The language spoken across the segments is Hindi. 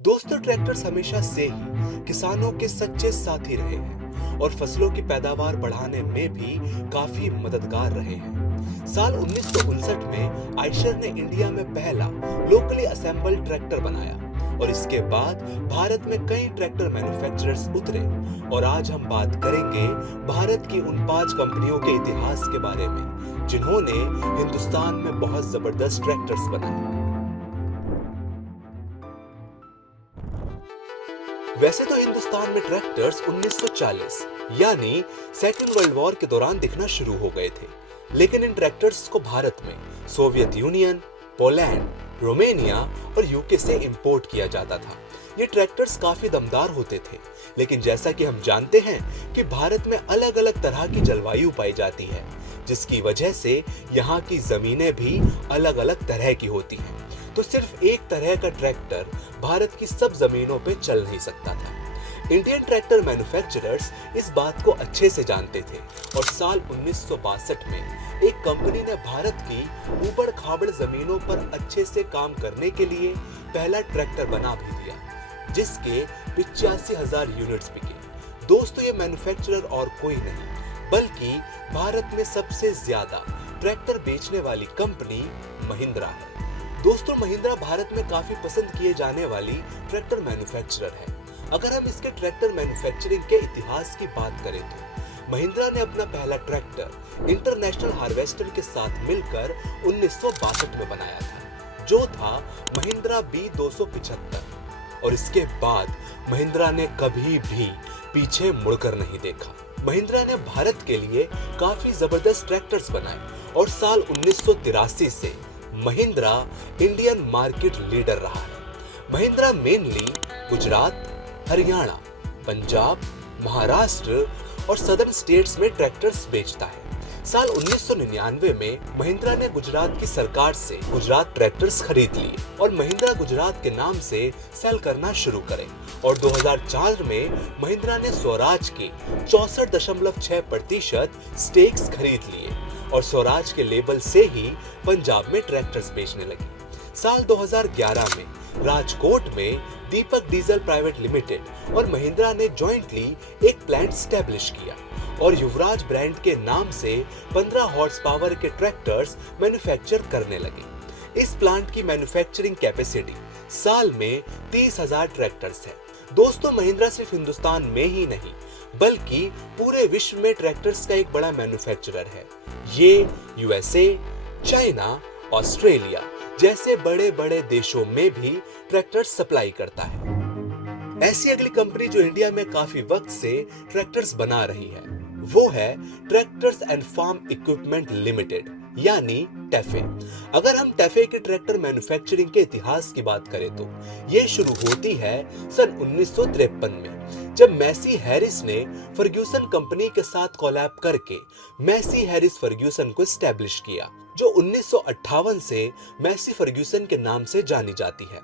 दोस्तों, ट्रैक्टर्स हमेशा से ही किसानों के सच्चे साथी रहे हैं और फसलों की पैदावार बढ़ाने में भी काफी मददगार रहे हैं। साल 1959 में आयशर ने इंडिया में पहला लोकली असेंबल्ड ट्रैक्टर बनाया और इसके बाद भारत में कई ट्रैक्टर मैन्युफैक्चरर्स उतरे। और आज हम बात करेंगे भारत की उन 5 कंपनियों के इतिहास के बारे में जिन्होंने हिंदुस्तान में बहुत जबरदस्त ट्रैक्टर्स बनाए। वैसे तो हिंदुस्तान में ट्रैक्टर्स 1940 यानी सेकेंड वर्ल्ड वॉर के दौरान दिखना शुरू हो गए थे, लेकिन इन ट्रैक्टर्स को भारत में सोवियत यूनियन, पोलैंड, रोमानिया और यूके से इंपोर्ट किया जाता था। ये ट्रैक्टर्स काफी दमदार होते थे, लेकिन जैसा कि हम जानते हैं कि भारत में अलग-अलग तरह की जलवायु पाई जाती है, जिसकी वजह से यहाँ की जमीनें भी अलग-अलग तरह की होती हैं। तो सिर्फ एक तरह का ट्रैक्टर भारत की सब जमीनों पे चल नहीं सकता था। इंडियन ट्रैक्टर मैन्युफैक्चरर्स इस बात को अच्छे से जानते थे और साल 1962 में एक कंपनी ने भारत की ऊबड़ खाबड़ जमीनों पर अच्छे से काम करने के लिए पहला ट्रैक्टर बना भी दिया, जिसके 85,000 यूनिट्स बिके। दोस्तों, ये मैन्युफैक्चरर और कोई नहीं बल्कि भारत में सबसे ज्यादा ट्रैक्टर बेचने वाली कंपनी महिंद्रा है। दोस्तों, महिंद्रा भारत में काफी पसंद किए जाने वाली ट्रैक्टर मैन्युफैक्चरर है। अगर हम इसके ट्रैक्टर मैन्युफैक्चरिंग के इतिहास की बात करें तो महिंद्रा ने अपना पहला ट्रैक्टर इंटरनेशनल हार्वेस्टर के साथ मिलकर 1962 में बनाया था, जो था महिंद्रा B275। और इसके बाद महिंद्रा ने कभी भी पीछे मुड़कर नहीं देखा। महिंद्रा ने भारत के लिए काफी जबरदस्त ट्रैक्टर्स बनाए और साल 1983 से महिंद्रा इंडियन मार्केट लीडर रहा है। महिंद्रा मेनली गुजरात, हरियाणा, पंजाब, महाराष्ट्र और सदर्न स्टेट्स में ट्रैक्टर्स बेचता है। साल 1999 में महिंद्रा ने गुजरात की सरकार से गुजरात ट्रैक्टर्स खरीद लिए और महिंद्रा गुजरात के नाम से सेल करना शुरू करे। और 2004 में महिंद्रा ने स्वराज के 64.6% स्टेक्स खरीद लिए और स्वराज के लेबल से ही पंजाब में ट्रैक्टर्स बेचने लगी। साल 2011 में राजकोट में दीपक डीजल प्राइवेट लिमिटेड और महिंद्रा ने जॉइंटली एक प्लांट स्टैब्लिश किया और युवराज ब्रांड के नाम से 15 हॉर्स पावर के ट्रैक्टर्स मैन्युफैक्चर करने लगे। इस प्लांट की मैन्युफैक्चरिंग कैपेसिटी साल में 30,000 ट्रैक्टर्स है। दोस्तों, महिंद्रा सिर्फ हिंदुस्तान में ही नहीं बल्कि पूरे विश्व में ट्रैक्टर्स का एक बड़ा मैन्युफैक्चरर है। ये यूएसए, चाइना, ऑस्ट्रेलिया जैसे बड़े बड़े देशों में भी ट्रैक्टर्स सप्लाई करता है। ऐसी अगली कंपनी जो इंडिया में काफी वक्त से ट्रैक्टर्स बना रही है वो है tractors and farm equipment limited यानी टैफे। अगर हम टैफे के ट्रैक्टर मैन्युफैक्चरिंग के इतिहास की बात करें तो ये शुरू होती है सन 1953 में, जब मैसी हैरिस ने फर्ग्यूसन कंपनी के साथ कोलैब करके मैसी हैरिस फर्ग्यूसन को एस्टैब्लिश किया, जो 1958 से मैसी फर्ग्यूसन के नाम से जानी जाती है।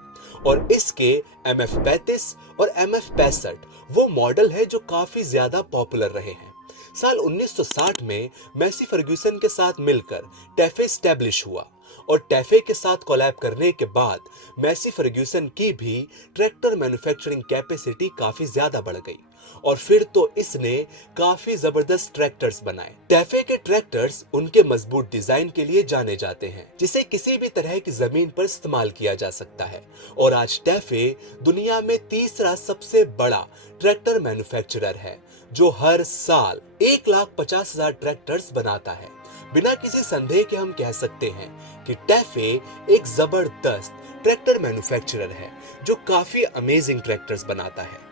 और इसके MF35 और MF65 वो मॉडल है जो काफी ज्यादा पॉपुलर रहे हैं। साल 1960 में मैसी फर्ग्यूसन के साथ मिलकर टैफे स्टैब्लिश हुआ और टैफे के साथ कोलैब करने के बाद मैसी फर्ग्यूसन की भी ट्रैक्टर मैन्युफैक्चरिंग कैपेसिटी काफी ज्यादा बढ़ गई और फिर तो इसने काफी जबरदस्त ट्रैक्टर्स बनाए। टैफे के ट्रैक्टर्स उनके मजबूत डिजाइन के लिए जाने जाते हैं, जिसे किसी भी तरह की जमीन पर इस्तेमाल किया जा सकता है। और आज टैफे दुनिया में तीसरा सबसे बड़ा ट्रैक्टर मैन्युफैक्चरर है, जो हर साल 1,50,000 ट्रैक्टर्स बनाता है। बिना किसी संदेह के हम कह सकते हैं कि टैफे एक जबरदस्त ट्रैक्टर मैन्युफैक्चरर है जो काफी अमेजिंग ट्रैक्टर्स बनाता है।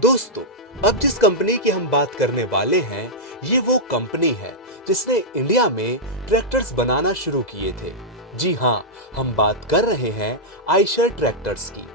दोस्तों, अब जिस कंपनी की हम बात करने वाले हैं ये वो कंपनी है जिसने इंडिया में ट्रैक्टर्स बनाना शुरू किए थे। जी हाँ, हम बात कर रहे हैं आयशर ट्रैक्टर्स की।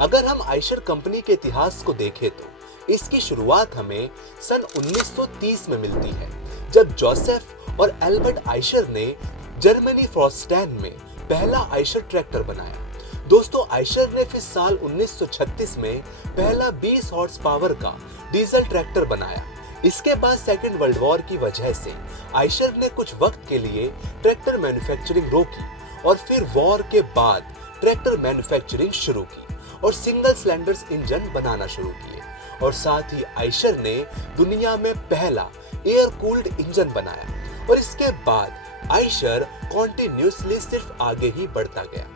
अगर हम आयशर कंपनी के इतिहास को देखें तो इसकी शुरुआत हमें सन 1930 में मिलती है, जब जोसेफ और एल्बर्ट आयशर ने जर्मनी फ्रॉस्टैन में पहला आयशर ट्रैक्टर बनाया। दोस्तों, आयशर ने फिर साल 1936 में पहला 20 हॉर्स पावर का डीजल ट्रैक्टर बनाया। इसके बाद सेकेंड वर्ल्ड वॉर की वजह से आयशर ने कुछ वक्त के लिए ट्रैक्टर मैन्युफैक्चरिंग रोकी और फिर वॉर के बाद ट्रैक्टर मैन्युफैक्चरिंग शुरू की और सिंगल सिलेंडर्स इंजन बनाना शुरू किए और साथ ही आयशर ने दुनिया में पहला एयर कूल्ड इंजन बनाया और इसके बाद आयशर कॉन्टिन्यूसली सिर्फ आगे ही बढ़ता गया।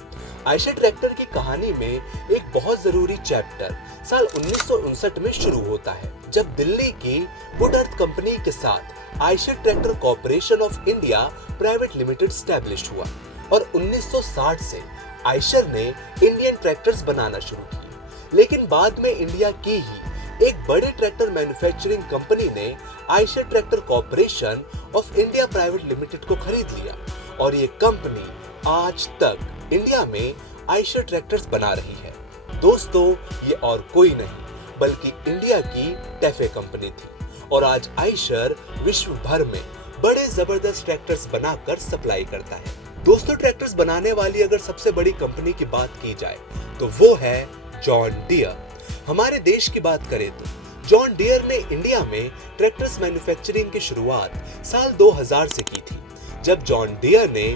आयशर ट्रैक्टर की कहानी में एक बहुत जरूरी चैप्टर साल 1959 में शुरू होता है, जब दिल्ली की वुड अर्थ कंपनी के साथ Eicher tractor corporation of India private limited establish हुआ और 1960 से आयशर ने इंडियन ट्रैक्टर्स बनाना शुरू किए। लेकिन बाद में इंडिया की ही एक बड़े ट्रैक्टर मैन्युफैक्चरिंग कंपनी ने Eicher tractor corporation of India private limited को खरीद लिया और ये कंपनी आज तक इंडिया में आयशर ट्रैक्टर्स बना रही है। दोस्तों, ये और कोई नहीं बल्कि इंडिया की टेफे कंपनी थी और आज आयशर विश्व भर में बड़े जबरदस्त ट्रैक्टर्स बनाकर सप्लाई करता है। दोस्तों, ट्रैक्टर्स बनाने वाली अगर सबसे बड़ी कंपनी की बात की जाए तो वो है जॉन डियर। हमारे देश की बात करें तो जॉन डियर ने इंडिया में ट्रैक्टर्स मैन्युफैक्चरिंग की शुरुआत साल 2000 से की थी, जब जॉन डियर ने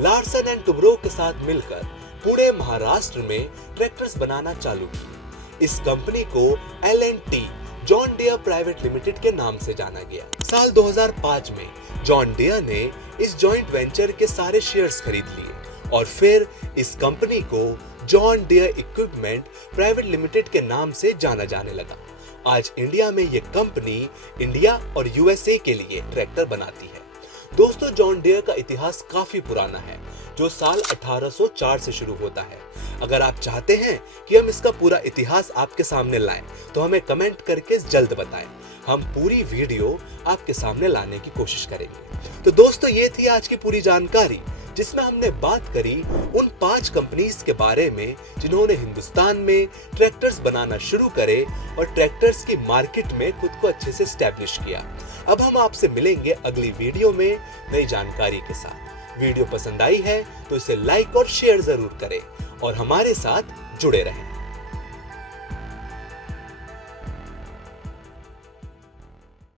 लार्सन एंड टुब्रो के साथ मिलकर पुणे महाराष्ट्र में ट्रैक्टर्स बनाना चालू किए। इस कंपनी को L&T John Deere private limited के नाम से जाना गया। साल 2005 में जॉन डियर ने इस जॉइंट वेंचर के सारे शेयर्स खरीद लिए और फिर इस कंपनी को John Deere equipment private limited के नाम से जाना जाने लगा। आज इंडिया में ये कंपनी इंडिया और USA के लिए ट्रैक्टर बनाती है। दोस्तों, जॉन डियर का इतिहास काफी पुराना है, जो साल 1804 से शुरू होता है। अगर आप चाहते हैं कि हम इसका पूरा इतिहास आपके सामने लाएं, तो हमें कमेंट करके जल्द बताएं। हम पूरी वीडियो आपके सामने लाने की कोशिश करेंगे। तो दोस्तों, ये थी आज की पूरी जानकारी, जिसमें हमने बात करी उन 5 कंपनीज के बारे में जिन्होंने हिंदुस्तान में ट्रैक्टर्स बनाना शुरू करे और ट्रैक्टर्स की मार्केट में खुद को अच्छे से स्टैब्लिश किया। अब हम आपसे मिलेंगे अगली वीडियो में नई जानकारी के साथ। वीडियो पसंद आई है तो इसे लाइक और शेयर जरूर करें और हमारे साथ जुड़े रहें।